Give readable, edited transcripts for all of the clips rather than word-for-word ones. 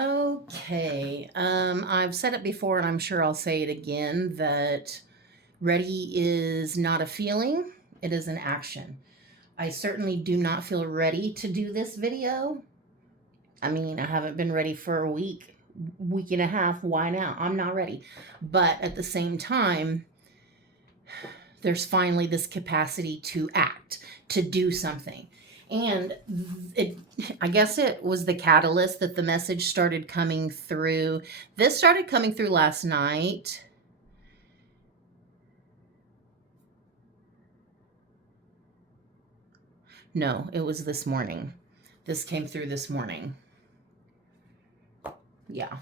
Okay. I've said it before and I'm sure I'll say it again that ready is not a feeling, it is an action. I certainly do not feel ready to do this video. I mean, I haven't been ready for a week and a half. Why now? I'm not ready. But at the same time, there's finally this capacity to act, to do something. And I guess it was the catalyst that the message started coming through. This started coming through last night. No, it was this morning. This came through this morning. Yeah.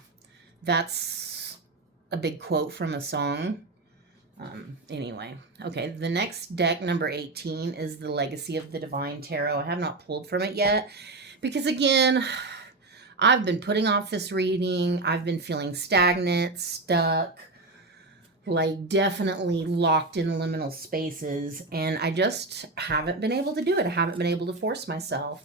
That's a big quote from a song. Anyway, okay, the next deck, number 18, is the Legacy of the Divine Tarot. I have not pulled from it yet because, again, I've been putting off this reading. I've been feeling stagnant, stuck, like definitely locked in liminal spaces, and I just haven't been able to do it. I haven't been able to force myself.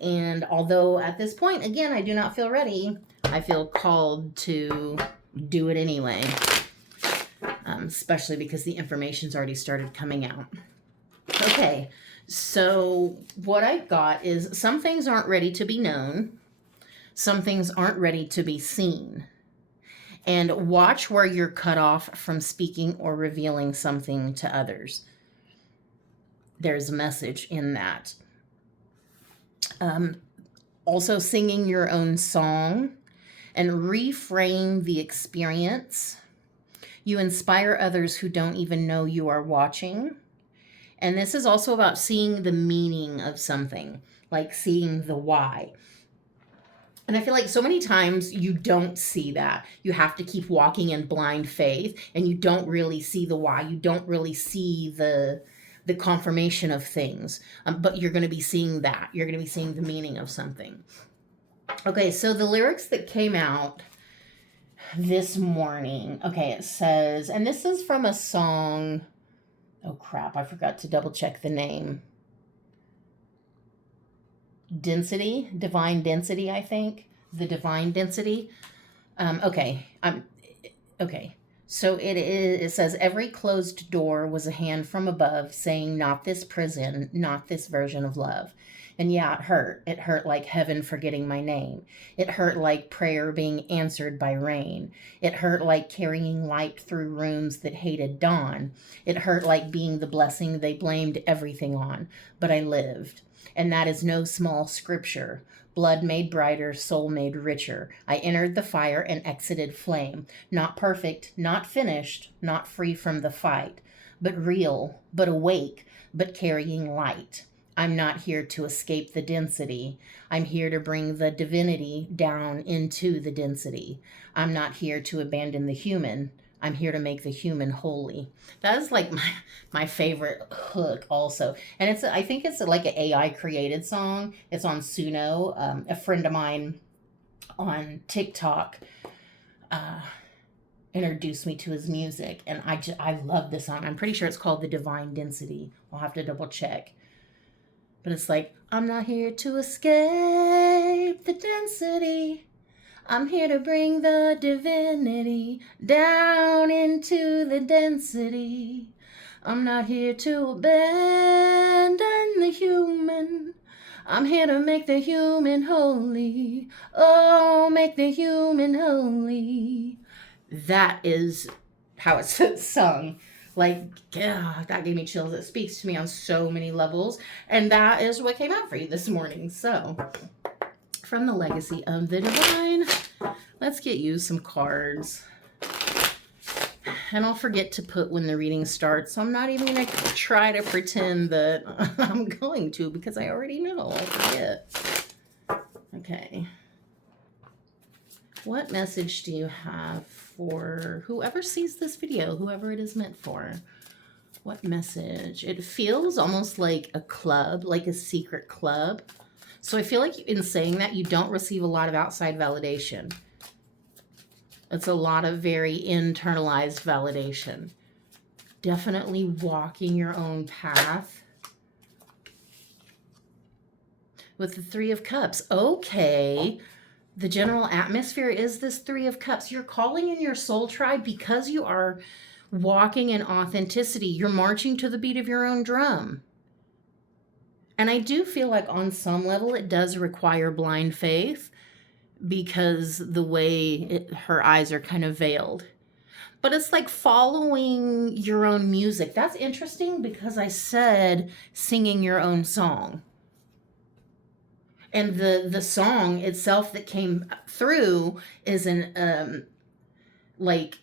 And although at this point, again, I do not feel ready, I feel called to do it anyway. Especially because the information's already started coming out. Okay, so what I've got is some things aren't ready to be known. Some things aren't ready to be seen. And watch where you're cut off from speaking or revealing something to others. There's a message in that. Also singing your own song and reframe the experience. You inspire others who don't even know you are watching. And this is also about seeing the meaning of something, like seeing the why. And I feel like so many times you don't see that. You have to keep walking in blind faith and you don't really see the why. You don't really see the confirmation of things. But you're going to be seeing that. You're going to be seeing the meaning of something. Okay, so the lyrics that came out this morning. Okay, it says, and this is from a song. Oh crap, I forgot to double check the name. Density, Divine Density, I think. The Divine Density. Okay. So it says, every closed door was a hand from above saying, not this prison, not this version of love. And yeah, it hurt. It hurt like heaven forgetting my name. It hurt like prayer being answered by rain. It hurt like carrying light through rooms that hated dawn. It hurt like being the blessing they blamed everything on. But I lived. And that is no small scripture. Blood made brighter, soul made richer. I entered the fire and exited flame. Not perfect, not finished, not free from the fight. But real, but awake, but carrying light. I'm not here to escape the density. I'm here to bring the divinity down into the density. I'm not here to abandon the human. I'm here to make the human holy. That is like my favorite hook also. And I think it's like an AI created song. It's on Suno. A friend of mine on TikTok introduced me to his music. And I love this song. I'm pretty sure it's called The Divine Density. I'll have to double check. But it's like, I'm not here to escape the density. I'm here to bring the divinity down into the density. I'm not here to abandon the human. I'm here to make the human holy. Oh, make the human holy. That is how it's sung. Like, yeah, that gave me chills. It speaks to me on so many levels. And that is what came out for you this morning. So, from the Legacy of the Divine, let's get you some cards. And I'll forget to put when the reading starts. So I'm not even going to try to pretend that I'm going to because I already know. I'll forget. Okay. What message do you have for whoever sees this video, whoever it is meant for? What message? It feels almost like a club, like a secret club. So I feel like in saying that, you don't receive a lot of outside validation. It's a lot of very internalized validation. Definitely walking your own path. With the Three of Cups. Okay. the general atmosphere is this Three of Cups. You're calling in your soul tribe because you are walking in authenticity. You're marching to the beat of your own drum. And I do feel like on some level it does require blind faith because the way her eyes are kind of veiled. But it's like following your own music. That's interesting because I said singing your own song. And the song itself that came through is an like,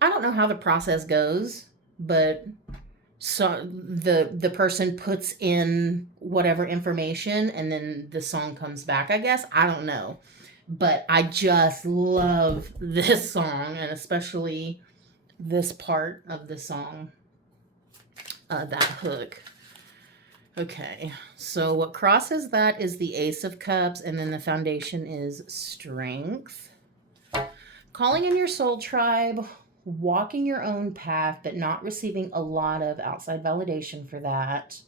I don't know how the process goes, but so the person puts in whatever information and then the song comes back, I guess. I don't know. But I just love this song, and especially this part of the song, that hook. Okay, so what crosses that is the Ace of Cups, and then the foundation is strength. Calling in your soul tribe, walking your own path, but not receiving a lot of outside validation for that.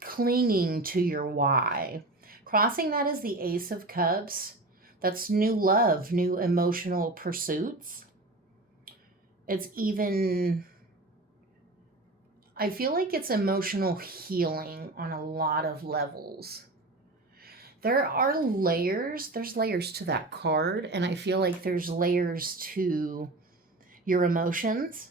Clinging to your why. Crossing that is the Ace of Cups. That's new love, new emotional pursuits. It's even, I feel like it's emotional healing on a lot of levels. There are layers. There's layers to that card, and I feel like there's layers to your emotions.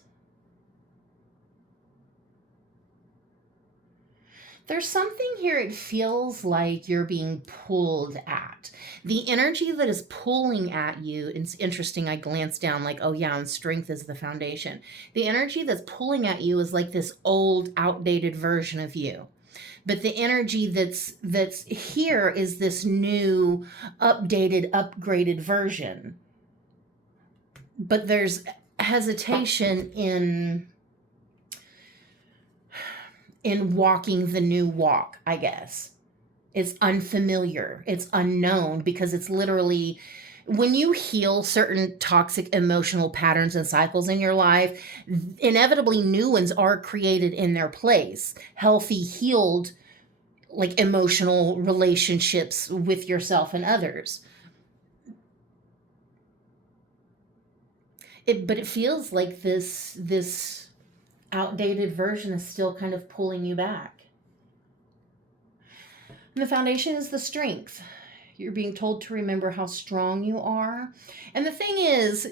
There's something here, it feels like you're being pulled at. The energy that is pulling at you, it's interesting, I glanced down like, oh yeah, and strength is the foundation. The energy that's pulling at you is like this old, outdated version of you. But the energy that's here is this new, updated, upgraded version. But there's hesitation in walking the new walk, I guess. It's unfamiliar. It's unknown because it's literally, when you heal certain toxic emotional patterns and cycles in your life, inevitably new ones are created in their place. Healthy, healed, like emotional relationships with yourself and others. But it feels like this outdated version is still kind of pulling you back. And the foundation is the strength. You're being told to remember how strong you are. And the thing is,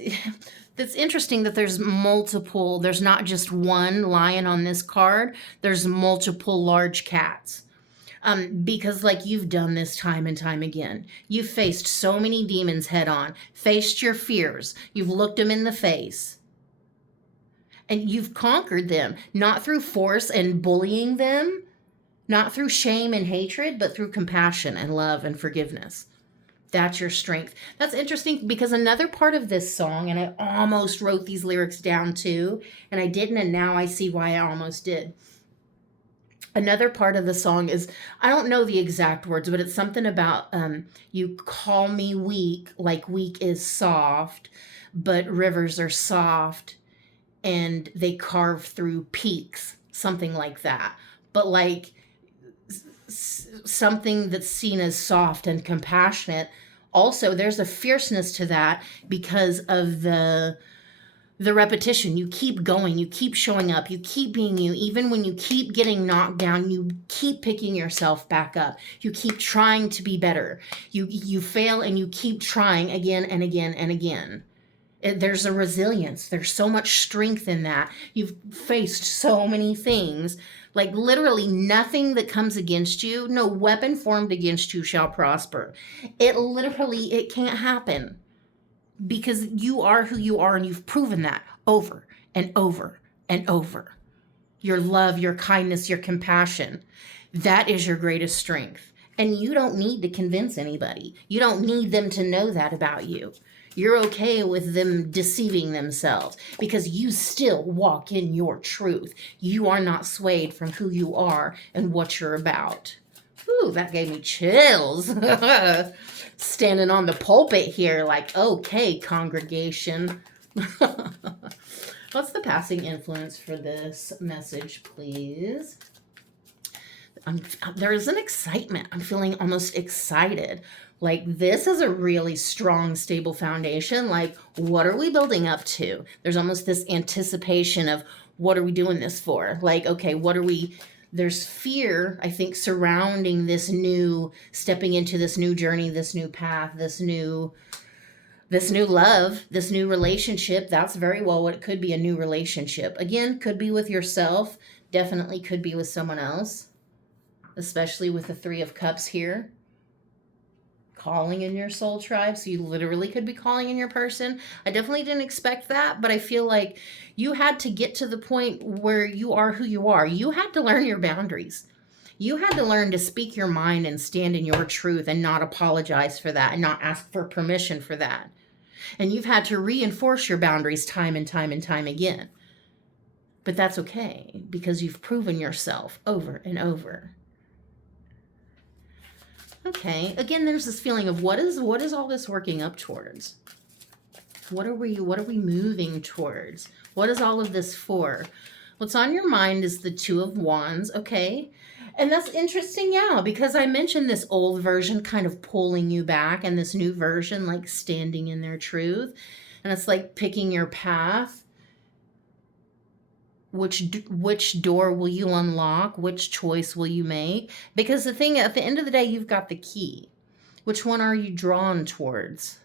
it's interesting that there's multiple, there's not just one lion on this card, there's multiple large cats. Because like you've done this time and time again. You've faced so many demons head on, faced your fears, you've looked them in the face. And you've conquered them, not through force and bullying them, not through shame and hatred, but through compassion and love and forgiveness. That's your strength. That's interesting because another part of this song, and I almost wrote these lyrics down too, and I didn't, and now I see why I almost did. Another part of the song is, I don't know the exact words, but it's something about, you call me weak, like weak is soft, but rivers are soft, and they carve through peaks, something like that. But like something that's seen as soft and compassionate. Also, there's a fierceness to that because of the repetition. You keep going, you keep showing up, you keep being you. Even when you keep getting knocked down, you keep picking yourself back up. You keep trying to be better. You fail and you keep trying again and again and again. There's a resilience. There's so much strength in that. You've faced so many things. Like literally nothing that comes against you, no weapon formed against you shall prosper. It can't happen. Because you are who you are, and you've proven that over and over and over. Your love, your kindness, your compassion, that is your greatest strength. And you don't need to convince anybody. You don't need them to know that about you. You're okay with them deceiving themselves because you still walk in your truth. You are not swayed from who you are and what you're about. Ooh, that gave me chills. Standing on the pulpit here like, okay, congregation. What's the passing influence for this message, please? there is an excitement. I'm feeling almost excited. Like, this is a really strong, stable foundation. Like, what are we building up to? There's almost this anticipation of, what are we doing this for? Like, okay, there's fear, I think, surrounding this new, stepping into this new journey, this new path, this new love, this new relationship. That's very well what it could be, a new relationship. Again, could be with yourself, definitely could be with someone else, especially with the Three of Cups here. Calling in your soul tribe, so you literally could be calling in your person. I definitely didn't expect that, but I feel like you had to get to the point where you are who you are. You had to learn your boundaries. You had to learn to speak your mind and stand in your truth and not apologize for that and not ask for permission for that. And you've had to reinforce your boundaries time and time and time again. But that's okay, because you've proven yourself over and over. Okay, again, there's this feeling of what is all this working up towards? What are we moving towards? What is all of this for? What's on your mind is the Two of Wands, okay? And that's interesting, yeah, because I mentioned this old version kind of pulling you back and this new version like standing in their truth. And it's like picking your path. Which door will you unlock? Which choice will you make? Because the thing, at the end of the day, you've got the key. Which one are you drawn towards?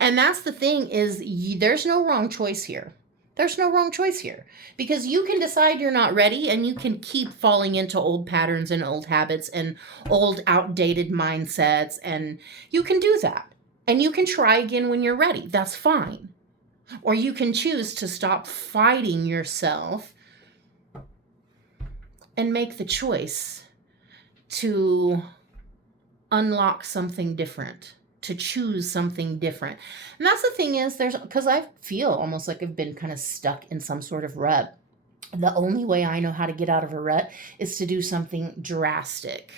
And that's the thing, is there's no wrong choice here. There's no wrong choice here. Because you can decide you're not ready, and you can keep falling into old patterns and old habits and old outdated mindsets, and you can do that. And you can try again when you're ready. That's fine. Or you can choose to stop fighting yourself and make the choice to unlock something different, to choose something different. And that's the thing, is because I feel almost like I've been kind of stuck in some sort of rut. The only way I know how to get out of a rut is to do something drastic.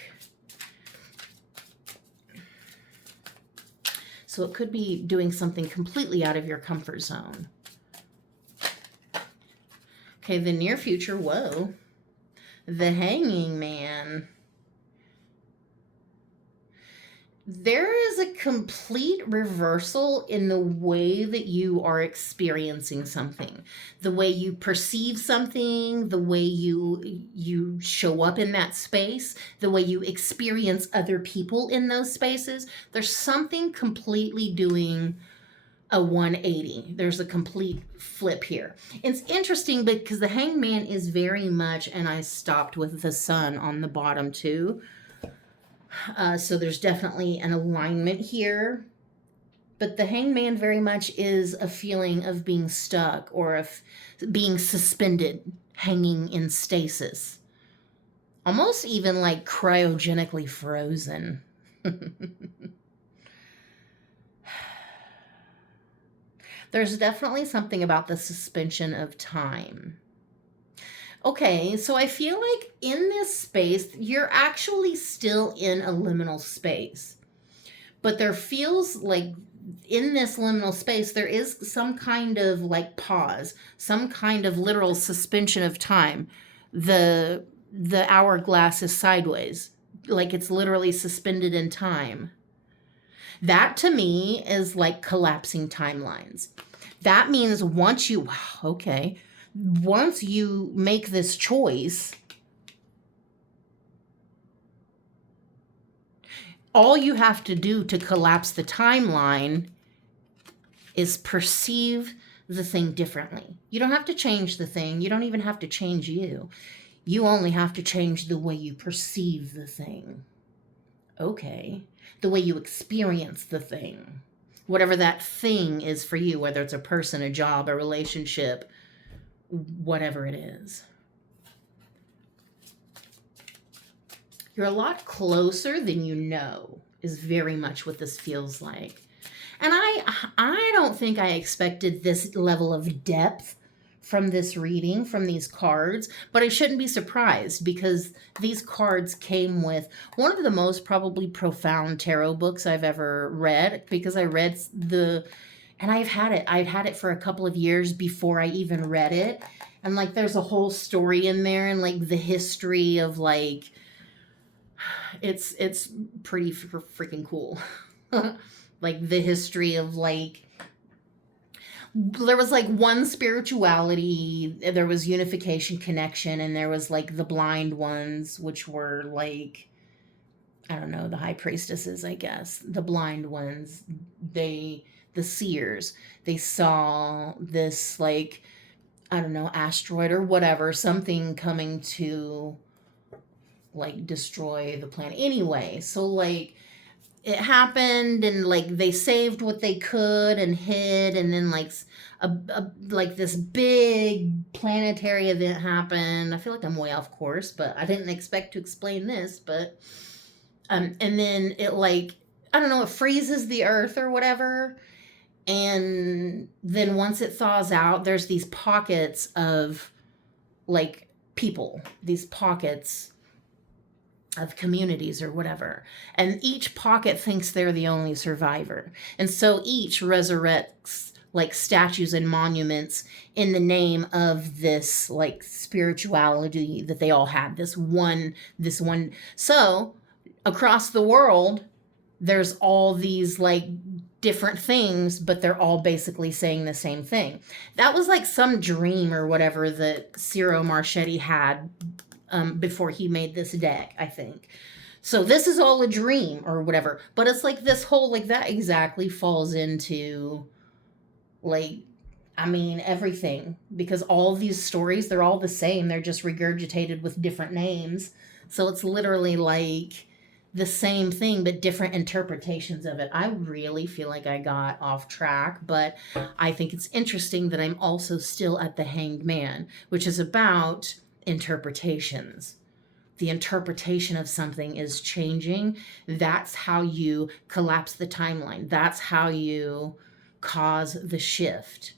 So it could be doing something completely out of your comfort zone. Okay, the near future, whoa. The Hanging Man. There is a complete reversal in the way that you are experiencing something, the way you perceive something, the way you show up in that space, the way you experience other people in those spaces. There's something completely doing a 180. There's a complete flip here. It's interesting because the Hanged Man is very much, and I stopped with the Sun on the bottom too. So there's definitely an alignment here. But the Hanged Man very much is a feeling of being stuck or of being suspended, hanging in stasis. Almost even like cryogenically frozen. There's definitely something about the suspension of time. Okay, so I feel like in this space, you're actually still in a liminal space. But there feels like in this liminal space, there is some kind of like pause, some kind of literal suspension of time. The hourglass is sideways, like it's literally suspended in time. That to me is like collapsing timelines. That means once you make this choice, all you have to do to collapse the timeline is perceive the thing differently. You don't have to change the thing. You don't even have to change you. You only have to change the way you perceive the thing. Okay. The way you experience the thing. Whatever that thing is for you, whether it's a person, a job, a relationship, whatever it is. You're a lot closer than you know, is very much what this feels like. And I don't think I expected this level of depth from this reading, from these cards, but I shouldn't be surprised because these cards came with one of the most probably profound tarot books I've ever read, because I read and I've had it for a couple of years before I even read it. And like, there's a whole story in there and like the history of like It's pretty freaking cool. Like the history of like, there was like one spirituality, there was unification, connection, and there was like the blind ones, which were like, I don't know, the high priestesses, I guess. The blind ones, the seers, they saw this like, I don't know, asteroid or whatever, something coming to like destroy the planet. Anyway, so like it happened, and like they saved what they could and hid, and then like like this big planetary event happened. I feel like I'm way off course, but I didn't expect to explain this. But and then it like, I don't know, it freezes the earth or whatever, and then once it thaws out, there's these pockets of like people, these pockets of communities or whatever. And each pocket thinks they're the only survivor. And so each resurrects like statues and monuments in the name of this like spirituality that they all had. This one. So across the world, there's all these like different things, but they're all basically saying the same thing. That was like some dream or whatever that Ciro Marchetti had before he made this deck, I think. So this is all a dream or whatever. But it's like this whole, like that exactly falls into like, I mean, everything. Because all these stories, they're all the same. They're just regurgitated with different names. So it's literally like the same thing, but different interpretations of it. I really feel like I got off track, but I think it's interesting that I'm also still at the Hanged Man, which is about interpretations. The interpretation of something is changing. That's how you collapse the timeline. That's how you cause the shift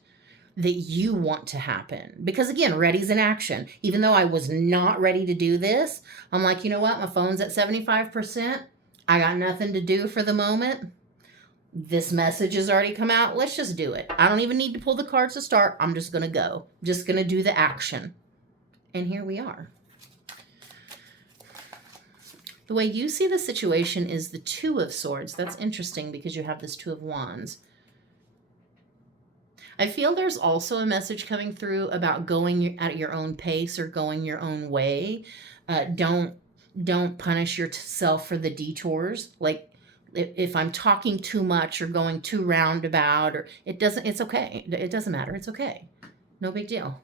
that you want to happen. Because again, ready's in action. Even though I was not ready to do this, I'm like, you know what? My phone's at 75%. I got nothing to do for the moment. This message has already come out. Let's just do it. I don't even need to pull the cards to start. I'm just going to go. Just going to do the action. And here we are. The way you see the situation is the Two of Swords. That's interesting because you have this Two of Wands. I feel there's also a message coming through about going at your own pace or going your own way. Don't punish yourself for the detours. Like if I'm talking too much or going too roundabout, or it's okay. It doesn't matter. It's okay. No big deal.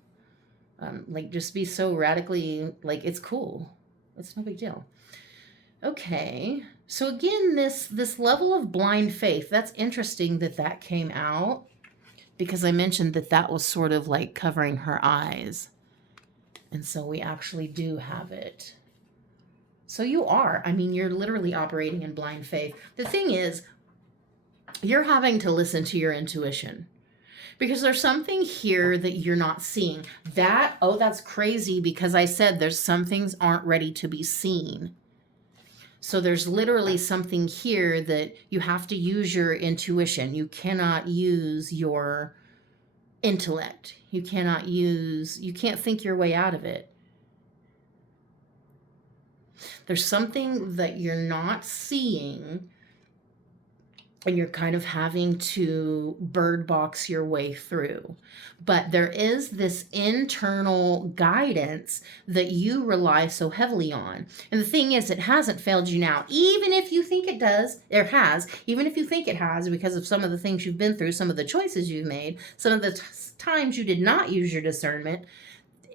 Like just be so radically, like it's cool. It's no big deal. Okay. So again, this level of blind faith, that's interesting that came out, because I mentioned that was sort of like covering her eyes. And so we actually do have it. So you're literally operating in blind faith. The thing is, you're having to listen to your intuition, because there's something here that you're not seeing. That's crazy, because I said there's some things aren't ready to be seen. So there's literally something here that you have to use your intuition. You cannot use your intellect. You can't think your way out of it. There's something that you're not seeing, and you're kind of having to bird box your way through. But there is this internal guidance that you rely so heavily on. And the thing is, it hasn't failed you now. Even if you think it does, even if you think it has, because of some of the things you've been through, some of the choices you've made, some of the times you did not use your discernment,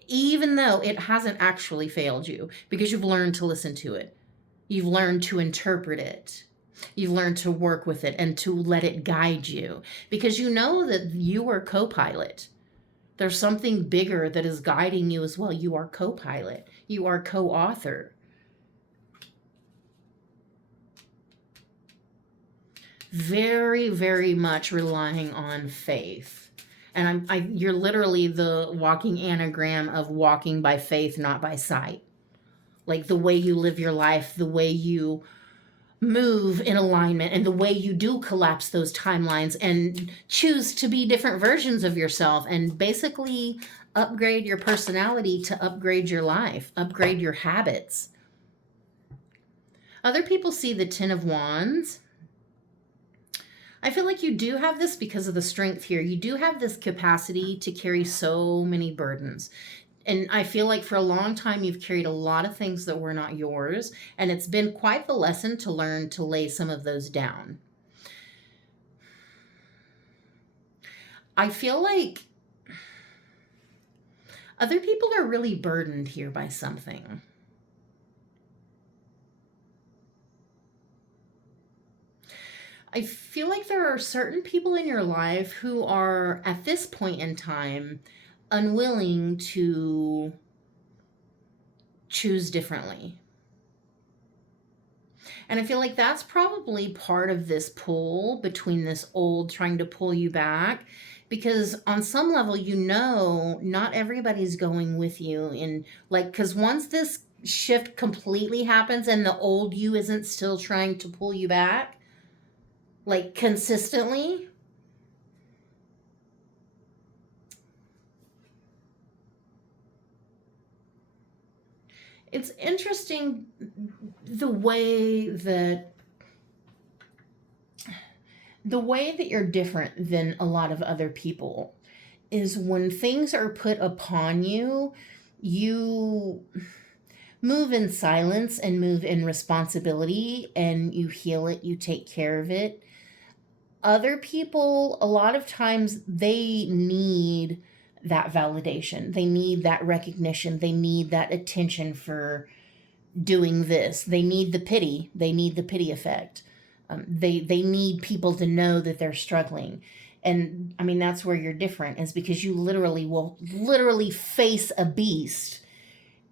even though it hasn't actually failed you, because you've learned to listen to it. You've learned to interpret it. You've learned to work with it and to let it guide you, because you know that you are co-pilot. There's something bigger that is guiding you as well. You are co-pilot. You are co-author. Very, very much relying on faith. And you're literally the walking anagram of walking by faith, not by sight. Like the way you live your life, the way you move in alignment, and the way you do collapse those timelines and choose to be different versions of yourself, and basically upgrade your personality to upgrade your life, upgrade your habits. Other people see the Ten of Wands. I feel like you do have this because of the strength here. You do have this capacity to carry so many burdens. And I feel like for a long time, you've carried a lot of things that were not yours. And it's been quite the lesson to learn to lay some of those down. I feel like other people are really burdened here by something. I feel like there are certain people in your life who are, at this point in time, unwilling to choose differently. And I feel like that's probably part of this pull between this old trying to pull you back, because on some level, you know, not everybody's going with you in like, because once this shift completely happens and the old you isn't still trying to pull you back, like consistently, it's interesting the way that you're different than a lot of other people is when things are put upon you, you move in silence and move in responsibility, and you heal it, you take care of it. Other people, a lot of times, they need that validation. They need that recognition. They need that attention for doing this. They need the pity. They need the pity effect. They need people to know that they're struggling. And I mean, that's where you're different, is because you will literally face a beast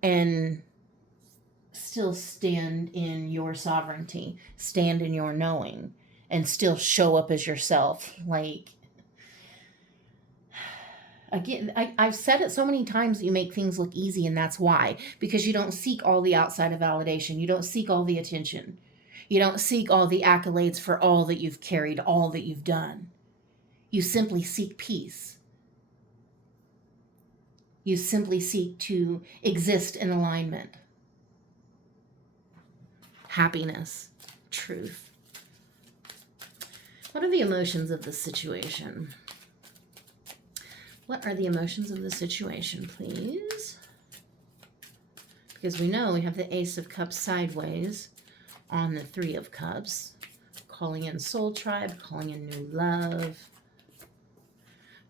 and still stand in your sovereignty, stand in your knowing, and still show up as yourself. Like, again, I've said it so many times that you make things look easy, and that's why. Because you don't seek all the outside of validation. You don't seek all the attention. You don't seek all the accolades for all that you've carried, all that you've done. You simply seek peace. You simply seek to exist in alignment. Happiness. Truth. What are the emotions of this situation? What are the emotions of the situation, please? Because we know we have the Ace of Cups sideways on the Three of Cups. Calling in Soul Tribe, calling in new love.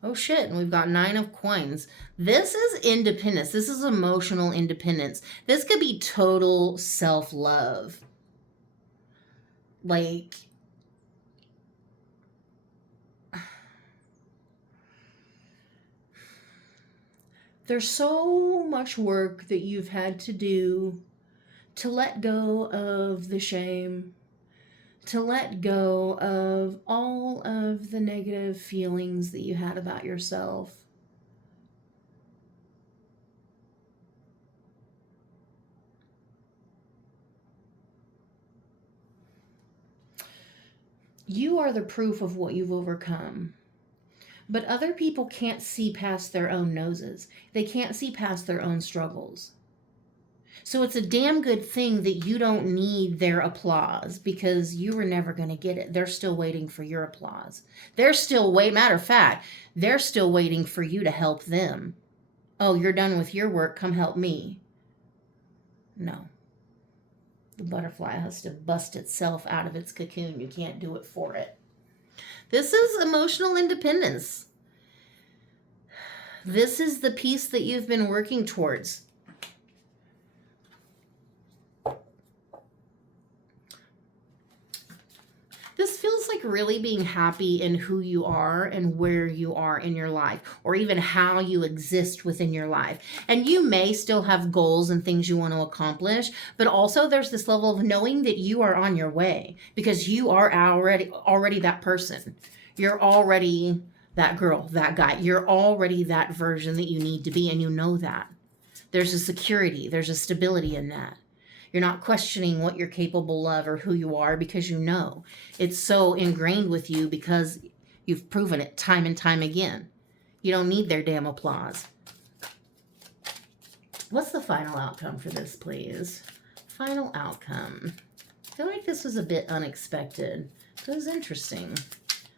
Oh shit, and we've got Nine of Coins. This is independence. This is emotional independence. This could be total self-love. Like, there's so much work that you've had to do to let go of the shame, to let go of all of the negative feelings that you had about yourself. You are the proof of what you've overcome. But other people can't see past their own noses. They can't see past their own struggles. So it's a damn good thing that you don't need their applause, because you were never going to get it. They're still waiting for your applause. Matter of fact, they're still waiting for you to help them. Oh, you're done with your work, come help me. No. The butterfly has to bust itself out of its cocoon. You can't do it for it. This is emotional independence. This is the peace that you've been working towards. This feels like really being happy in who you are and where you are in your life, or even how you exist within your life. And you may still have goals and things you want to accomplish, but also there's this level of knowing that you are on your way, because you are already that person. You're already that girl, that guy. You're already that version that you need to be, and you know that. There's a security, there's a stability in that. You're not questioning what you're capable of or who you are, because you know. It's so ingrained with you because you've proven it time and time again. You don't need their damn applause. What's the final outcome for this, please? Final outcome. I feel like this was a bit unexpected. It was interesting.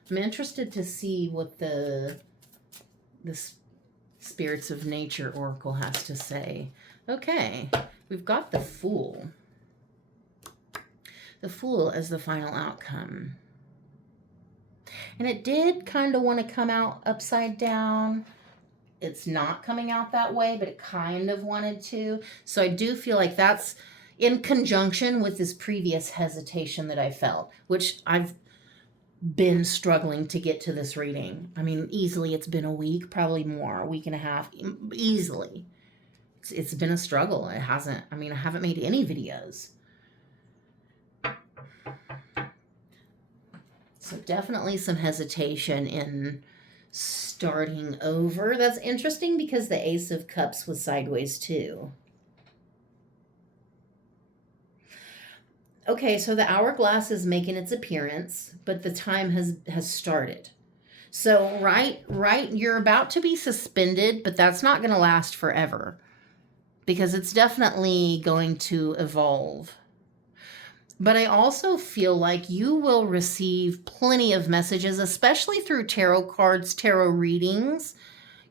I'm interested to see what the Spirits of Nature Oracle has to say. Okay, we've got the Fool. The Fool as the final outcome. And it did kind of want to come out upside down. It's not coming out that way, but it kind of wanted to. So I do feel like that's in conjunction with this previous hesitation that I felt, which I've been struggling to get to this reading. I mean, easily it's been a week, probably more, a week and a half, easily. It's been a struggle. It hasn't, I mean, I haven't made any videos. So definitely some hesitation in starting over. That's interesting because the Ace of Cups was sideways too. Okay, so the hourglass is making its appearance, but the time has started. So right, you're about to be suspended, but that's not going to last forever because it's definitely going to evolve. But I also feel like you will receive plenty of messages, especially through tarot cards, tarot readings.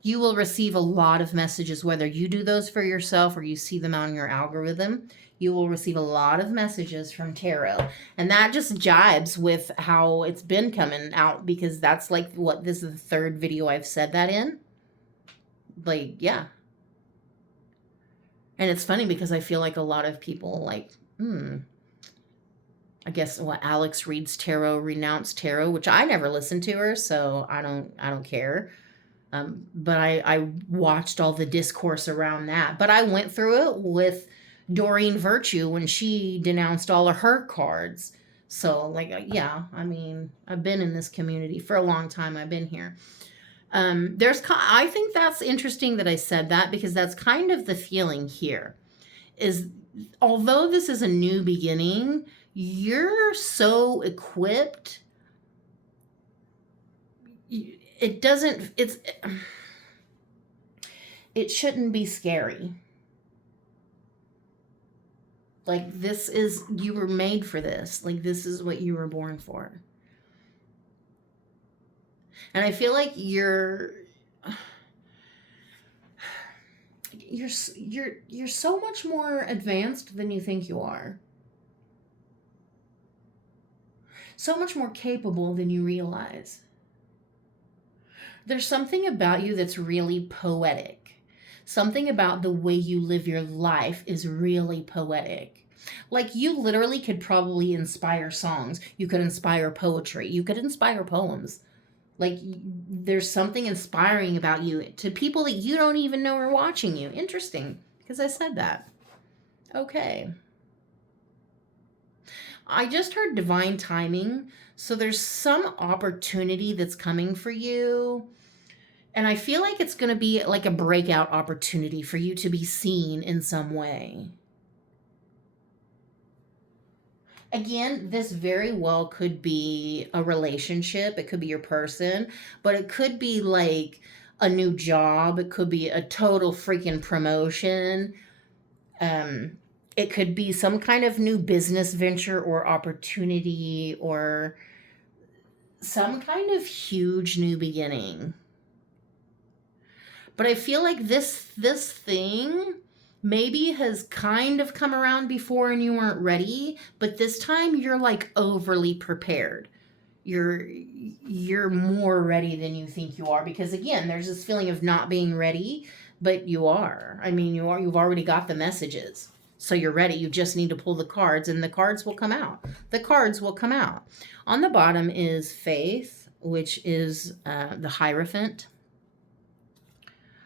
You will receive a lot of messages, whether you do those for yourself or you see them on your algorithm. You will receive a lot of messages from tarot. And that just jibes with how it's been coming out, because that's like what, this is the third video I've said that in. Like, yeah. And it's funny because I feel like a lot of people like, I guess what Alex reads tarot, renounce tarot, which I never listened to her, so I don't care. But I watched all the discourse around that. But I went through it with Doreen Virtue when she denounced all of her cards. So, like, yeah, I mean, I've been in this community for a long time. I've been here. I think that's interesting that I said that, because that's kind of the feeling here. Is although this is a new beginning, you're so equipped. It shouldn't be scary. Like, you were made for this. Like, this is what you were born for. And I feel like you're so much more advanced than you think you are. So much more capable than you realize. There's something about you that's really poetic. Something about the way you live your life is really poetic. Like, you literally could probably inspire songs. You could inspire poetry. You could inspire poems. Like, there's something inspiring about you to people that you don't even know are watching you. Interesting, because I said that. Okay. I just heard divine timing. So there's some opportunity that's coming for you. And I feel like it's going to be like a breakout opportunity for you to be seen in some way. Again, this very well could be a relationship. It could be your person, but it could be like a new job. It could be a total freaking promotion. It could be some kind of new business venture or opportunity, or some kind of huge new beginning. But I feel like this thing maybe has kind of come around before and you weren't ready, but this time you're like overly prepared. You're more ready than you think you are, because again, there's this feeling of not being ready, but you are. I mean, you've already got the messages. So you're ready. You just need to pull the cards and the cards will come out. The cards will come out. On the bottom is Faith, which is the Hierophant.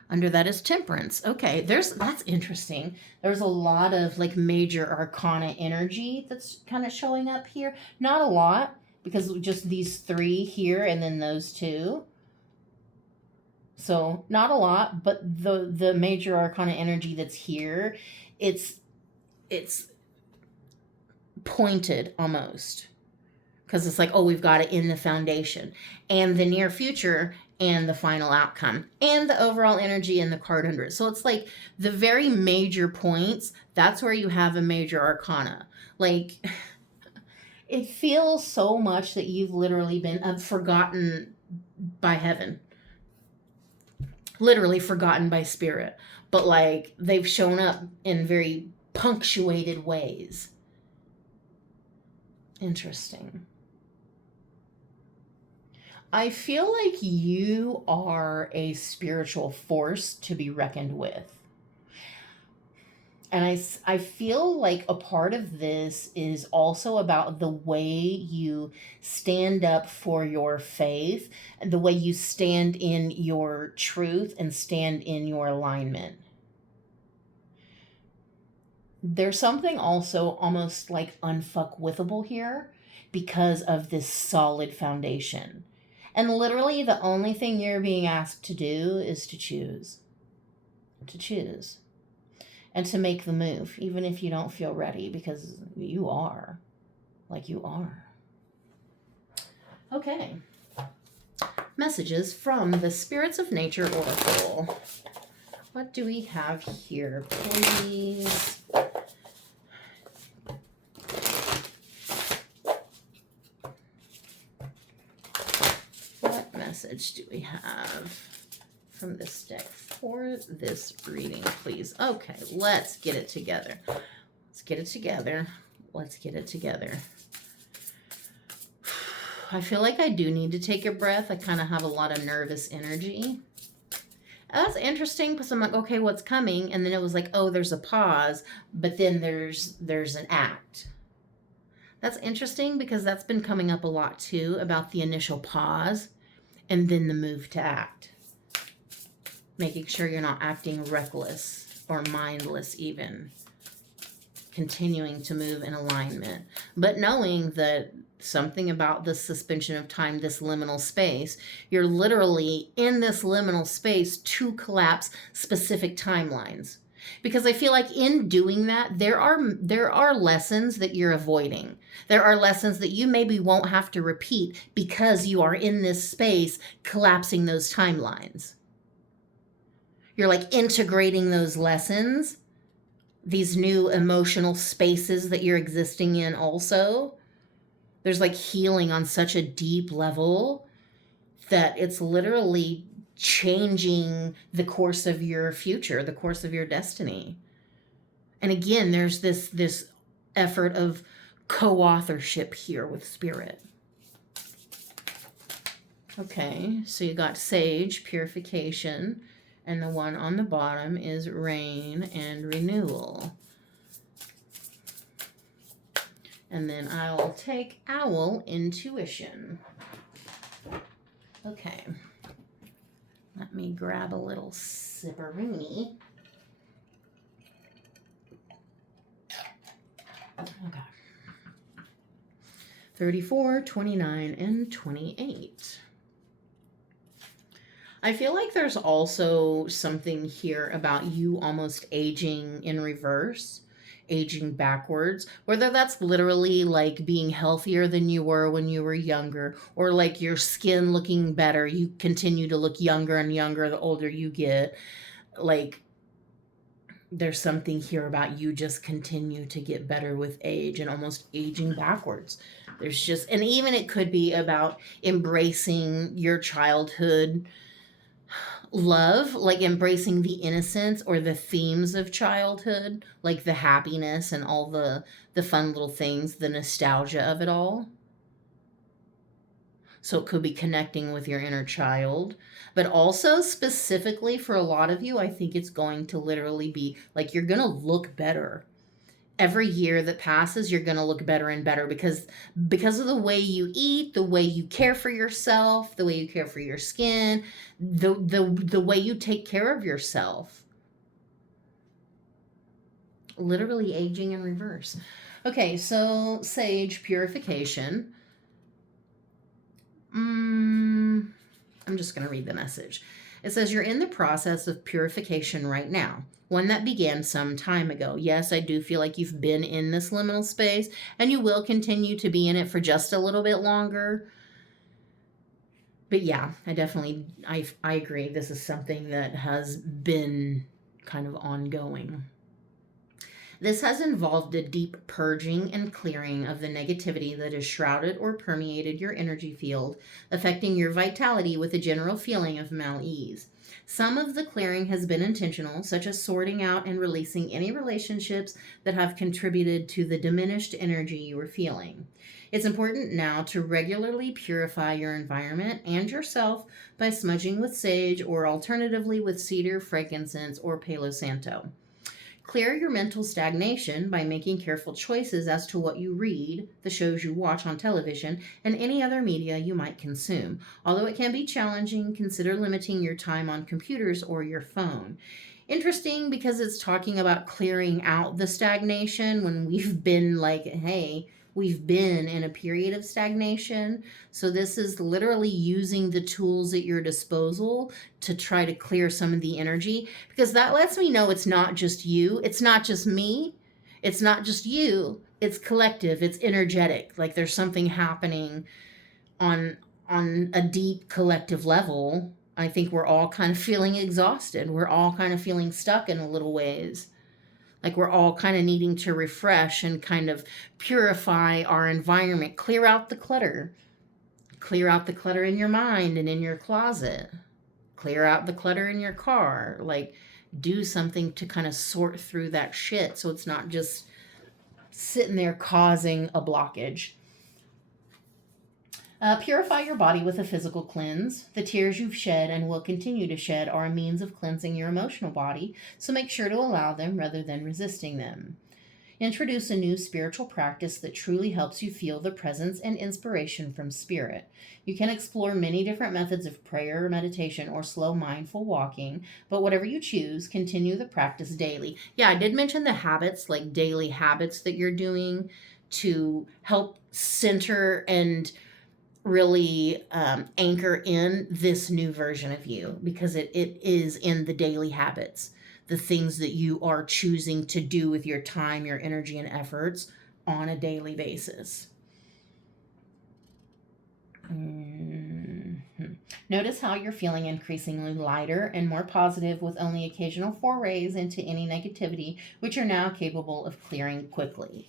Under that is Temperance. Okay, that's interesting. There's a lot of like major arcana energy that's kind of showing up here. Not a lot, because just these three here and then those two. So not a lot, but the major arcana energy that's here, it's pointed almost. Because it's like, oh, we've got it in the foundation. And the near future and the final outcome and the overall energy in the card under it. So it's like the very major points, that's where you have a major arcana. Like, It feels so much that you've literally been forgotten by heaven, literally forgotten by spirit, but like they've shown up in very punctuated ways. Interesting. I feel like you are a spiritual force to be reckoned with. And I feel like a part of this is also about the way you stand up for your faith, and the way you stand in your truth and stand in your alignment. There's something also almost like unfuckwithable here because of this solid foundation. And literally, the only thing you're being asked to do is to choose. To choose. And to make the move, even if you don't feel ready, because you are. Like you are. Okay. Messages from the Spirits of Nature Oracle. What do we have here, please? What message do we have from this deck for this reading, please? Okay, let's get it together. Let's get it together. Let's get it together. I feel like I do need to take a breath. I kind of have a lot of nervous energy. That's interesting because I'm like, okay, what's coming? And then it was like, oh, there's a pause, but then there's an act. That's interesting because that's been coming up a lot too, about the initial pause and then the move to act. Making sure you're not acting reckless or mindless even. Continuing to move in alignment. But knowing that something about this suspension of time, this liminal space, you're literally in this liminal space to collapse specific timelines. Because I feel like in doing that, there are lessons that you're avoiding. There are lessons that you maybe won't have to repeat because you are in this space collapsing those timelines. You're like integrating those lessons, these new emotional spaces that you're existing in also. There's like healing on such a deep level that it's literally changing the course of your future, the course of your destiny. And again, there's this effort of co-authorship here with spirit. Okay, so you got sage, purification, and the one on the bottom is rain and renewal. And then I'll take owl, intuition. Okay. Let me grab a little sipperini. Okay. 34, 29, and 28. I feel like there's also something here about you almost aging in reverse, aging backwards, whether that's literally like being healthier than you were when you were younger, or like your skin looking better. You continue to look younger and younger the older you get. Like there's something here about you just continue to get better with age and almost aging backwards. There's just, and even it could be about embracing your childhood love, like embracing the innocence or the themes of childhood, like the happiness and all the fun little things, the nostalgia of it all. So it could be connecting with your inner child, but also specifically for a lot of you, I think it's going to literally be like you're going to look better. Every year that passes, you're going to look better and better because of the way you eat, the way you care for yourself, the way you care for your skin, the way you take care of yourself. Literally aging in reverse. Okay, so sage, purification. I'm just going to read the message. It says, you're in the process of purification right now, one that began some time ago. Yes, I do feel like you've been in this liminal space, and you will continue to be in it for just a little bit longer. But yeah, I agree. This is something that has been kind of ongoing. This has involved a deep purging and clearing of the negativity that has shrouded or permeated your energy field, affecting your vitality with a general feeling of malaise. Some of the clearing has been intentional, such as sorting out and releasing any relationships that have contributed to the diminished energy you are feeling. It's important now to regularly purify your environment and yourself by smudging with sage or alternatively with cedar, frankincense, or Palo Santo. Clear your mental stagnation by making careful choices as to what you read, the shows you watch on television, and any other media you might consume. Although it can be challenging, consider limiting your time on computers or your phone. Interesting because it's talking about clearing out the stagnation when we've been like, hey, we've been in a period of stagnation. So this is literally using the tools at your disposal to try to clear some of the energy, because that lets me know it's not just you, it's not just me, it's not just you, it's collective, it's energetic. Like there's something happening on a deep collective level. I think we're all kind of feeling exhausted. We're all kind of feeling stuck in a little ways. Like we're all kind of needing to refresh and kind of purify our environment, clear out the clutter. Clear out the clutter in your mind and in your closet. Clear out the clutter in your car. Like do something to kind of sort through that shit so it's not just sitting there causing a blockage. Purify your body with a physical cleanse. The tears you've shed and will continue to shed are a means of cleansing your emotional body, so make sure to allow them rather than resisting them. Introduce a new spiritual practice that truly helps you feel the presence and inspiration from spirit. You can explore many different methods of prayer, meditation, or slow mindful walking, but whatever you choose, continue the practice daily. Yeah, I did mention the habits, like daily habits that you're doing to help center and really anchor in this new version of you, because it is in the daily habits, the things that you are choosing to do with your time, your energy, and efforts on a daily basis. Notice how you're feeling increasingly lighter and more positive with only occasional forays into any negativity, which are now capable of clearing quickly.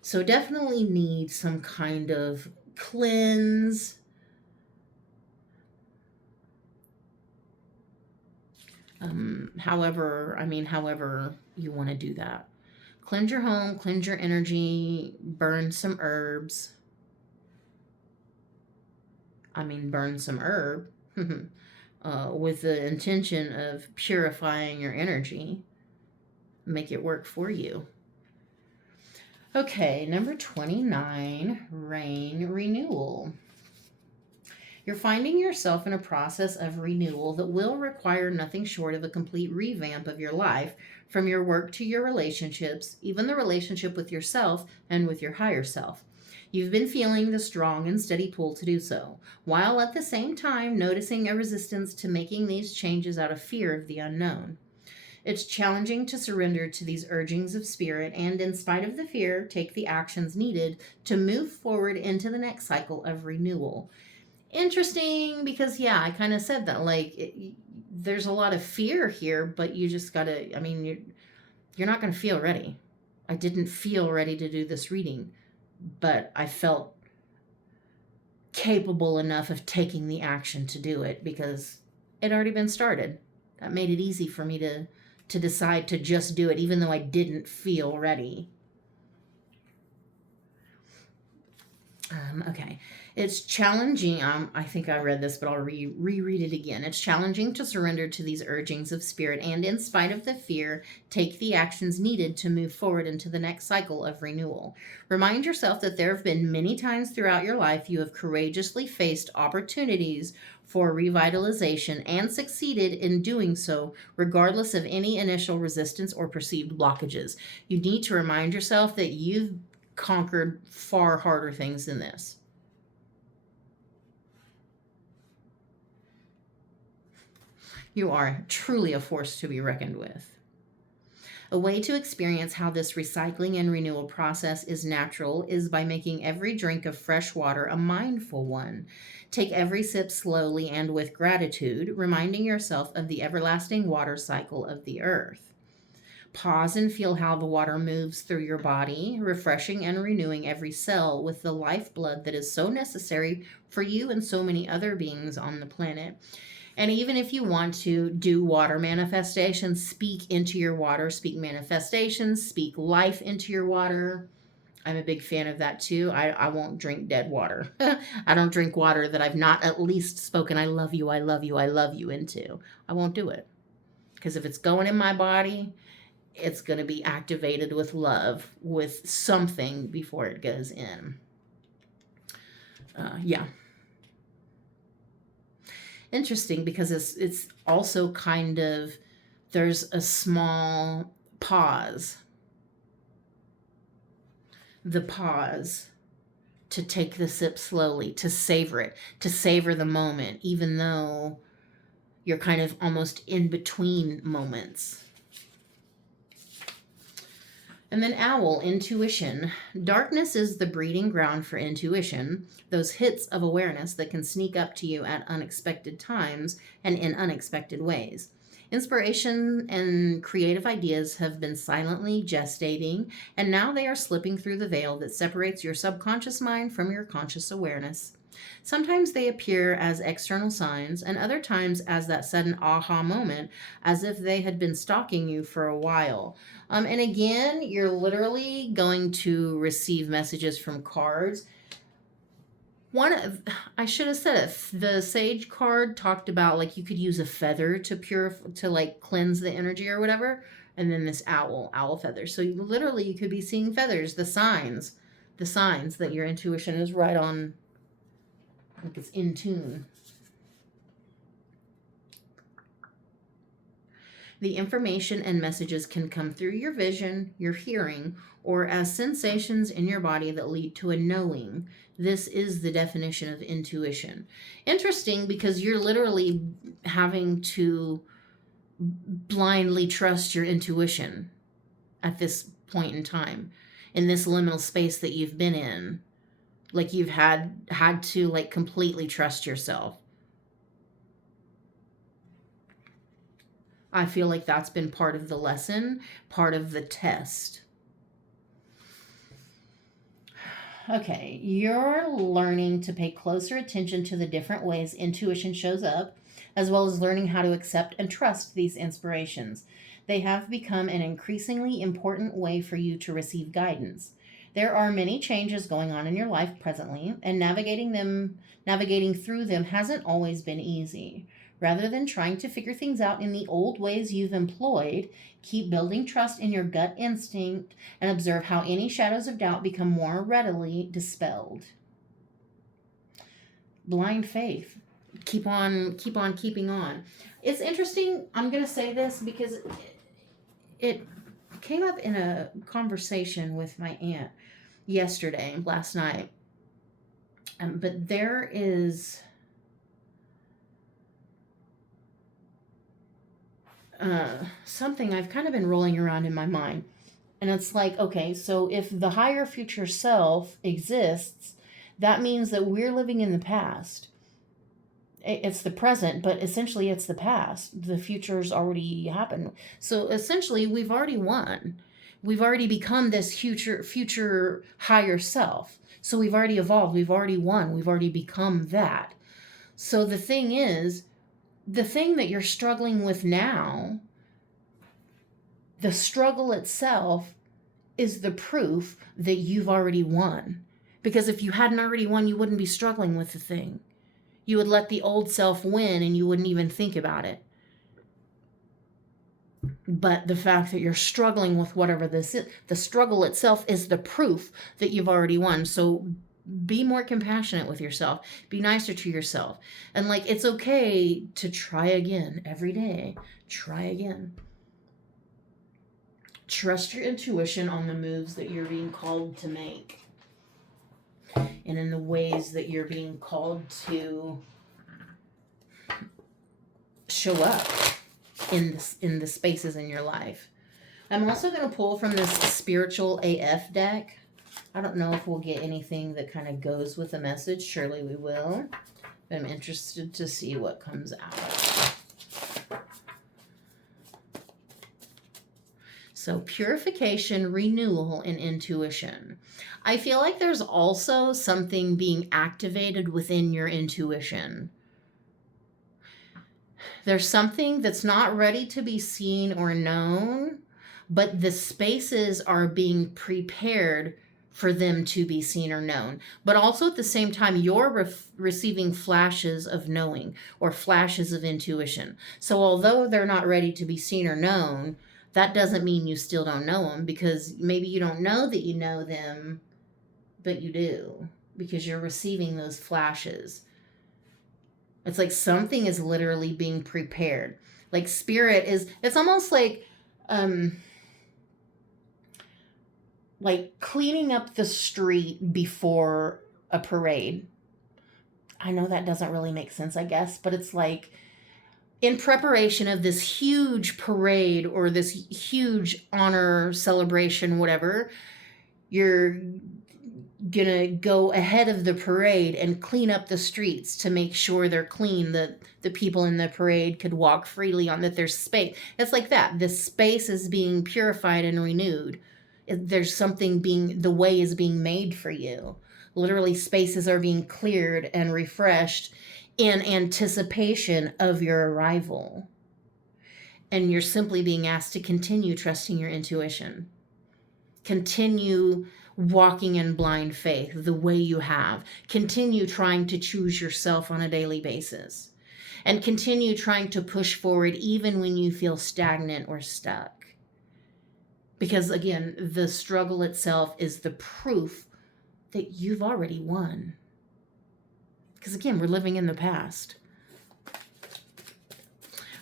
So definitely need some kind of cleanse. However you want to do that. Cleanse your home, cleanse your energy, burn some herbs. Burn some herb with the intention of purifying your energy. Make it work for you. Okay, number 29, rain renewal. You're finding yourself in a process of renewal that will require nothing short of a complete revamp of your life, from your work to your relationships, even the relationship with yourself and with your higher self. You've been feeling the strong and steady pull to do so, while at the same time noticing a resistance to making these changes out of fear of the unknown. It's challenging to surrender to these urgings of spirit and, in spite of the fear, take the actions needed to move forward into the next cycle of renewal. Interesting, because yeah, I kind of said that, like there's a lot of fear here, but you just gotta, you're not gonna feel ready. I didn't feel ready to do this reading, but I felt capable enough of taking the action to do it because it had already been started. That made it easy for me to decide to just do it, even though I didn't feel ready. Okay. It's challenging. I think I read this, but I'll reread it again. It's challenging to surrender to these urgings of spirit and, in spite of the fear, take the actions needed to move forward into the next cycle of renewal. Remind yourself that there have been many times throughout your life you have courageously faced opportunities for revitalization and succeeded in doing so, regardless of any initial resistance or perceived blockages. You need to remind yourself that you've conquered far harder things than this. You are truly a force to be reckoned with. A way to experience how this recycling and renewal process is natural is by making every drink of fresh water a mindful one. Take every sip slowly and with gratitude, reminding yourself of the everlasting water cycle of the earth. Pause and feel how the water moves through your body, refreshing and renewing every cell with the lifeblood that is so necessary for you and so many other beings on the planet. And even if you want to do water manifestations, speak into your water, speak manifestations, speak life into your water. I'm a big fan of that too. I won't drink dead water. I don't drink water that I've not at least spoken I love you, I love you, I love you into. I won't do it. Because if it's going in my body, it's going to be activated with love, with something before it goes in. Yeah. Interesting, because it's also kind of, there's a small pause. The pause to take the sip slowly, to savor it, to savor the moment, even though you're kind of almost in between moments. And then owl, intuition. Darkness is the breeding ground for intuition, those hits of awareness that can sneak up to you at unexpected times and in unexpected ways. Inspiration and creative ideas have been silently gestating, and now they are slipping through the veil that separates your subconscious mind from your conscious awareness. Sometimes they appear as external signs, and other times as that sudden aha moment, as if they had been stalking you for a while. And again, you're literally going to receive messages from cards. I should have said it. The Sage card talked about like you could use a feather to like cleanse the energy or whatever, and then this owl feather. So you could be seeing feathers, the signs that your intuition is right on, like it's in tune. The information and messages can come through your vision, your hearing, or as sensations in your body that lead to a knowing. This is the definition of intuition. Interesting, because you're literally having to blindly trust your intuition at this point in time, in this liminal space that you've been in. Like you've had to like completely trust yourself. I feel like that's been part of the lesson, part of the test. Okay, you're learning to pay closer attention to the different ways intuition shows up, as well as learning how to accept and trust these inspirations. They have become an increasingly important way for you to receive guidance. There are many changes going on in your life presently, and navigating through them hasn't always been easy. Rather than trying to figure things out in the old ways you've employed, keep building trust in your gut instinct and observe how any shadows of doubt become more readily dispelled. Blind faith. Keep on keeping on. It's interesting. I'm going to say this because it came up in a conversation with my aunt last night. But there is something I've kind of been rolling around in my mind. And it's like, okay, so if the higher future self exists, that means that we're living in the past. It's the present, but essentially it's the past. The future's already happened. So essentially we've already won. We've already become this future higher self. So we've already evolved. We've already won. We've already become that. So the thing is, the thing that you're struggling with now, the struggle itself is the proof that you've already won. Because if you hadn't already won, you wouldn't be struggling with the thing. You would let the old self win and you wouldn't even think about it. But the fact that you're struggling with whatever this is, the struggle itself is the proof that you've already won. So be more compassionate with yourself. Be nicer to yourself. And like, it's okay to try again every day. Try again. Trust your intuition on the moves that you're being called to make. And in the ways that you're being called to show up in the spaces in your life. I'm also going to pull from this Spiritual AF deck. I don't know if we'll get anything that kind of goes with the message. Surely we will. But I'm interested to see what comes out. So purification, renewal, and intuition. I feel like there's also something being activated within your intuition. There's something that's not ready to be seen or known, but the spaces are being prepared for them to be seen or known. But also at the same time, you're receiving flashes of knowing or flashes of intuition. So although they're not ready to be seen or known, that doesn't mean you still don't know them, because maybe you don't know that you know them, but you do, because you're receiving those flashes. It's like something is literally being prepared. Like spirit is, it's almost like cleaning up the street before a parade. I know that doesn't really make sense, I guess, but it's like in preparation of this huge parade or this huge honor celebration, whatever, you're gonna go ahead of the parade and clean up the streets to make sure they're clean, that the people in the parade could walk freely on, that there's space. It's like that. The space is being purified and renewed. There's something being, the way is being made for you. Literally, spaces are being cleared and refreshed in anticipation of your arrival. And you're simply being asked to continue trusting your intuition. Continue walking in blind faith the way you have. Continue trying to choose yourself on a daily basis. And continue trying to push forward even when you feel stagnant or stuck. Because again, the struggle itself is the proof that you've already won. Because again, we're living in the past.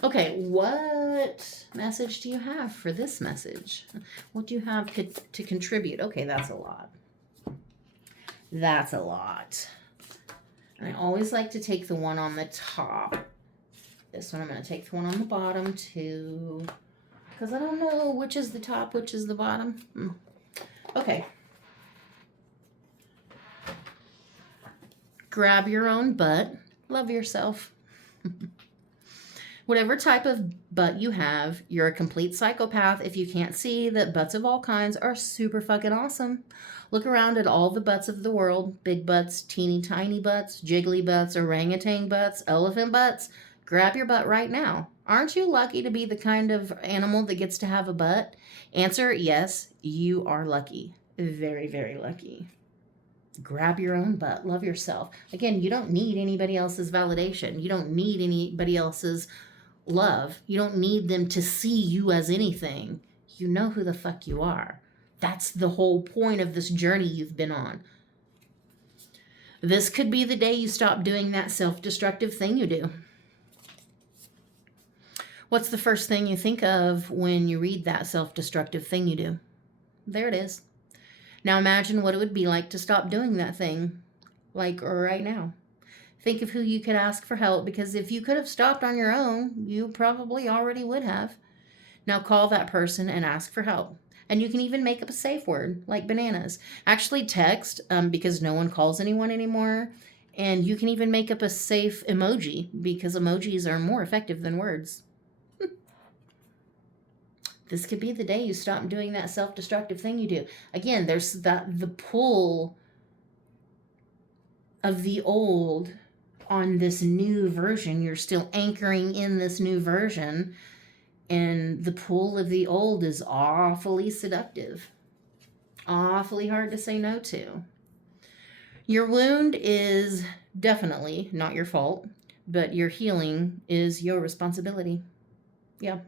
Okay, what message do you have for this message? What do you have to contribute? Okay, that's a lot. That's a lot. And I always like to take the one on the top. This one I'm going to take the one on the bottom too, because I don't know which is the top, which is the bottom. Okay. Grab your own butt. Love yourself. Whatever type of butt you have, you're a complete psychopath if you can't see that butts of all kinds are super fucking awesome. Look around at all the butts of the world. Big butts, teeny tiny butts, jiggly butts, orangutan butts, elephant butts. Grab your butt right now. Aren't you lucky to be the kind of animal that gets to have a butt? Answer, yes, you are lucky. Very, very lucky. Grab your own butt. Love yourself. Again, you don't need anybody else's validation. You don't need anybody else's love. You don't need them to see you as anything. You know who the fuck you are. That's the whole point of this journey you've been on. This could be the day you stop doing that self-destructive thing you do. What's the first thing you think of when you read that self-destructive thing you do? There it is. Now imagine what it would be like to stop doing that thing, like right now. Think of who you could ask for help, because if you could have stopped on your own, you probably already would have. Now call that person and ask for help. And you can even make up a safe word, like bananas. Actually text, because no one calls anyone anymore. And you can even make up a safe emoji, because emojis are more effective than words. This could be the day you stop doing that self-destructive thing you do. Again, there's the pull of the old on this new version. You're still anchoring in this new version, and the pull of the old is awfully seductive. Awfully hard to say no to. Your wound is definitely not your fault, but your healing is your responsibility. Yeah.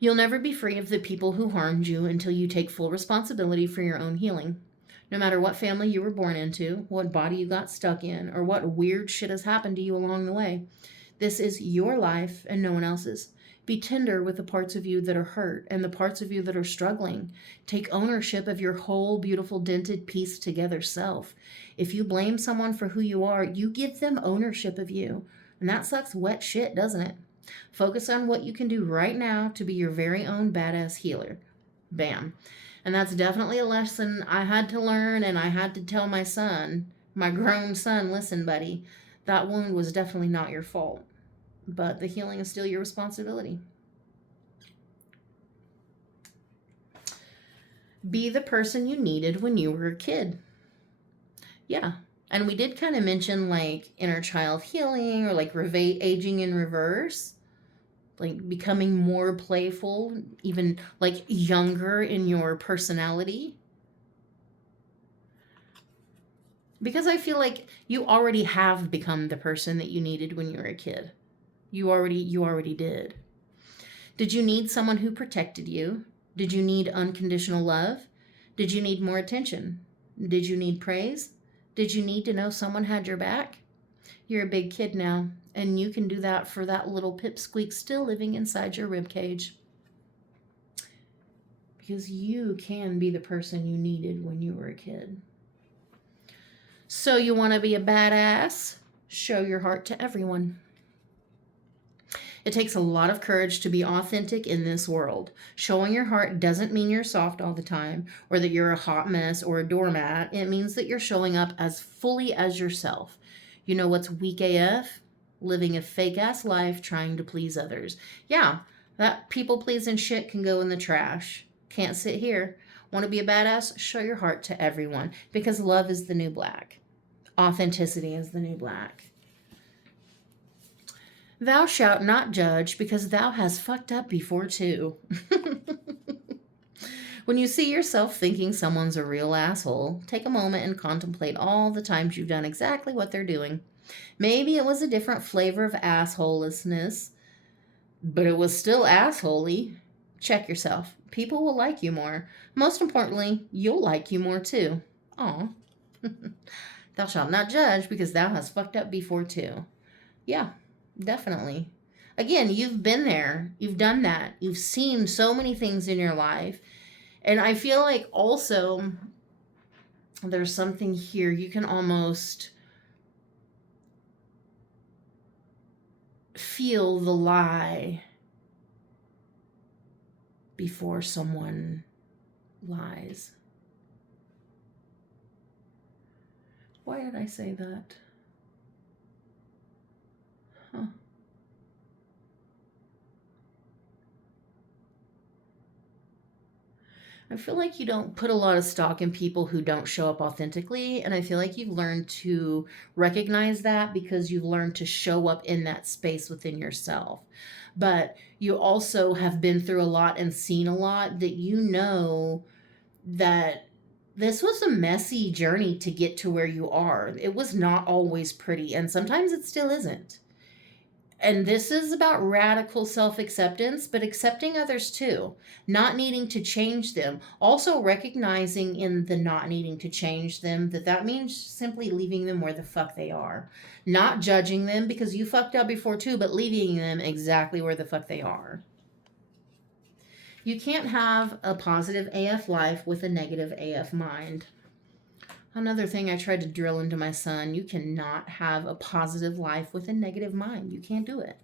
You'll never be free of the people who harmed you until you take full responsibility for your own healing. No matter what family you were born into, what body you got stuck in, or what weird shit has happened to you along the way. This is your life and no one else's. Be tender with the parts of you that are hurt and the parts of you that are struggling. Take ownership of your whole beautiful dented piece together self. If you blame someone for who you are, you give them ownership of you. And that sucks wet shit, doesn't it? Focus on what you can do right now to be your very own badass healer. Bam. And that's definitely a lesson I had to learn, and I had to tell my son, my grown son, listen, buddy, that wound was definitely not your fault, but the healing is still your responsibility. Be the person you needed when you were a kid. Yeah. And we did kind of mention like inner child healing or like aging in reverse, like becoming more playful, even like younger in your personality. Because I feel like you already have become the person that you needed when you were a kid. You already did. Did you need someone who protected you? Did you need unconditional love? Did you need more attention? Did you need praise? Did you need to know someone had your back? You're a big kid now, and you can do that for that little pipsqueak still living inside your rib cage. Because you can be the person you needed when you were a kid. So you want to be a badass? Show your heart to everyone. It takes a lot of courage to be authentic in this world. Showing your heart doesn't mean you're soft all the time or that you're a hot mess or a doormat. It means that you're showing up as fully as yourself. You know what's weak AF? Living a fake ass life trying to please others. Yeah, that people pleasing shit can go in the trash. Can't sit here. Want to be a badass? Show your heart to everyone because love is the new black. Authenticity is the new black. Thou shalt not judge because thou hast fucked up before too. When you see yourself thinking someone's a real asshole, take a moment and contemplate all the times you've done exactly what they're doing. Maybe it was a different flavor of assholelessness, but it was still assholey. Check yourself. People will like you more. Most importantly, you'll like you more too. Aw. Thou shalt not judge because thou hast fucked up before too. Yeah, definitely. Again, you've been there. You've done that. You've seen so many things in your life. And I feel like also there's something here. You can almost feel the lie before someone lies. Why did I say that? Huh. I feel like you don't put a lot of stock in people who don't show up authentically. And I feel like you've learned to recognize that because you've learned to show up in that space within yourself. But you also have been through a lot and seen a lot that you know that this was a messy journey to get to where you are. It was not always pretty, and sometimes it still isn't. And this is about radical self acceptance, but accepting others too, not needing to change them. Also, recognizing in the not needing to change them that means simply leaving them where the fuck they are. Not judging them because you fucked up before too, but leaving them exactly where the fuck they are. You can't have a positive AF life with a negative AF mind. Another thing I tried to drill into my son, you cannot have a positive life with a negative mind. You can't do it.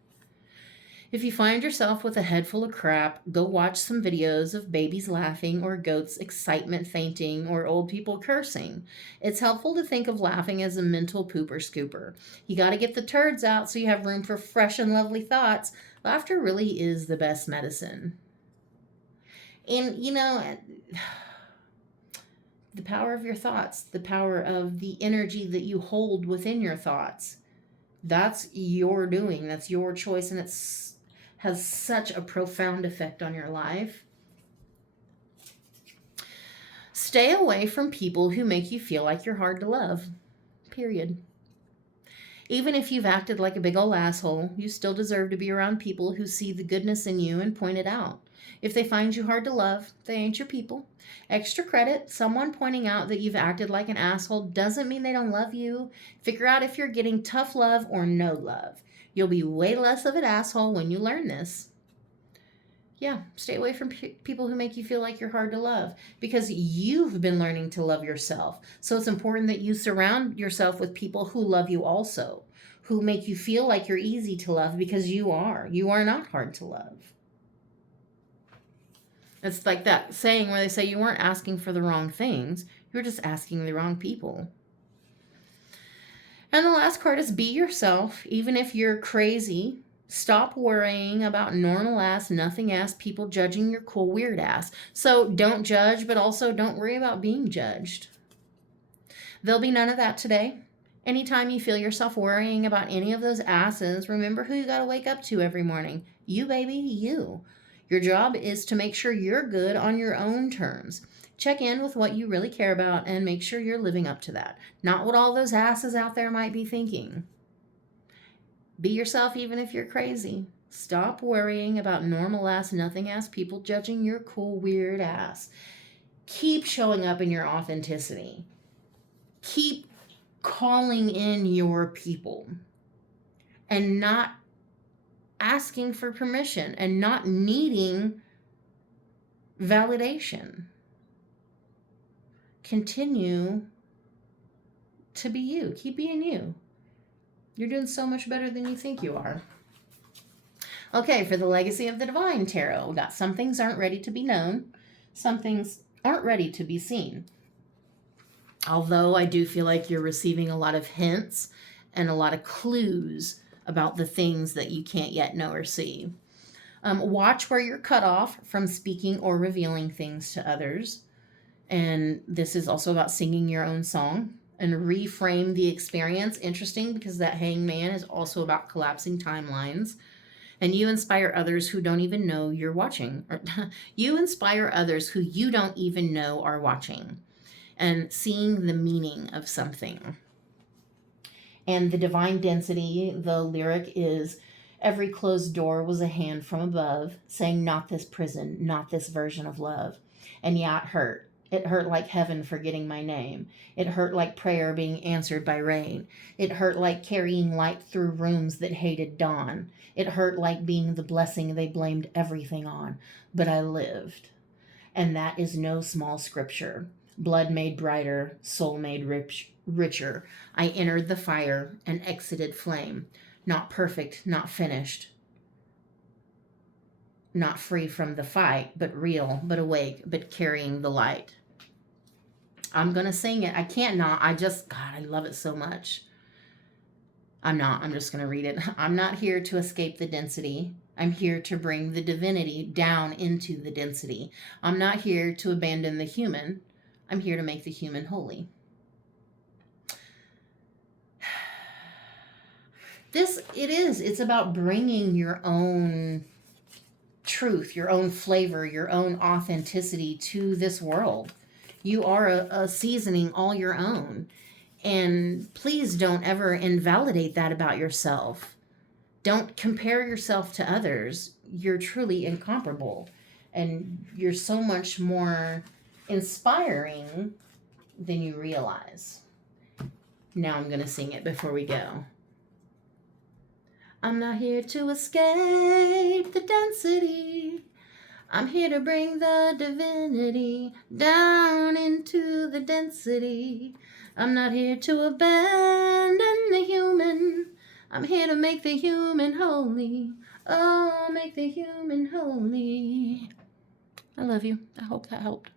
If you find yourself with a head full of crap, go watch some videos of babies laughing or goats excitement fainting or old people cursing. It's helpful to think of laughing as a mental pooper scooper. You got to get the turds out so you have room for fresh and lovely thoughts. Laughter really is the best medicine. And, you know, the power of your thoughts, the power of the energy that you hold within your thoughts, that's your doing, that's your choice, and it's has such a profound effect on your life. Stay away from people who make you feel like you're hard to love. Period. Even if you've acted like a big ol' asshole, you still deserve to be around people who see the goodness in you and point it out. If they find you hard to love, they ain't your people. Extra credit, someone pointing out that you've acted like an asshole doesn't mean they don't love you. Figure out if you're getting tough love or no love. You'll be way less of an asshole when you learn this. Yeah, stay away from people who make you feel like you're hard to love because you've been learning to love yourself. So it's important that you surround yourself with people who love you also, who make you feel like you're easy to love because you are. You are not hard to love. It's like that saying where they say you weren't asking for the wrong things, you're just asking the wrong people. And the last card is be yourself, even if you're crazy. Stop worrying about normal ass, nothing ass people judging your cool, weird ass. So don't judge, but also don't worry about being judged. There'll be none of that today. Anytime you feel yourself worrying about any of those asses, remember who you got to wake up to every morning. You, baby, you. Your job is to make sure you're good on your own terms. Check in with what you really care about and make sure you're living up to that, not what all those asses out there might be thinking. Be yourself even if you're crazy. Stop worrying about normal ass, nothing ass people judging your cool, weird ass. Keep showing up in your authenticity. Keep calling in your people and not asking for permission and not needing validation. Continue to be you. Keep being you. You're doing so much better than you think you are. Okay, for the Legacy of the Divine Tarot, we got some things aren't ready to be known. Some things aren't ready to be seen. Although I do feel like you're receiving a lot of hints and a lot of clues about the things that you can't yet know or see. Watch where you're cut off from speaking or revealing things to others. And this is also about singing your own song and reframe the experience. Interesting, because that hangman is also about collapsing timelines. And you inspire others who don't even know you're watching. Or you inspire others who you don't even know are watching and seeing the meaning of something. And the divine density, the lyric is, every closed door was a hand from above saying, not this prison, not this version of love. And yeah, it hurt. It hurt like heaven forgetting my name. It hurt like prayer being answered by rain. It hurt like carrying light through rooms that hated dawn. It hurt like being the blessing they blamed everything on. But I lived. And that is no small scripture. Blood made brighter, soul made richer. I entered the fire and exited flame. Not perfect, not finished. Not free from the fight, but real, but awake, but carrying the light. I'm going to sing it. I can't not. God, I love it so much. I'm just going to read it. I'm not here to escape the density. I'm here to bring the divinity down into the density. I'm not here to abandon the human. I'm here to make the human holy. It's about bringing your own truth, your own flavor, your own authenticity to this world. You are a seasoning all your own. And please don't ever invalidate that about yourself. Don't compare yourself to others. You're truly incomparable. And you're so much more inspiring than you realize. Now I'm going to sing it before we go. I'm not here to escape the density. I'm here to bring the divinity down into the density. I'm not here to abandon the human. I'm here to make the human holy. Oh, make the human holy. I love you. I hope that helped.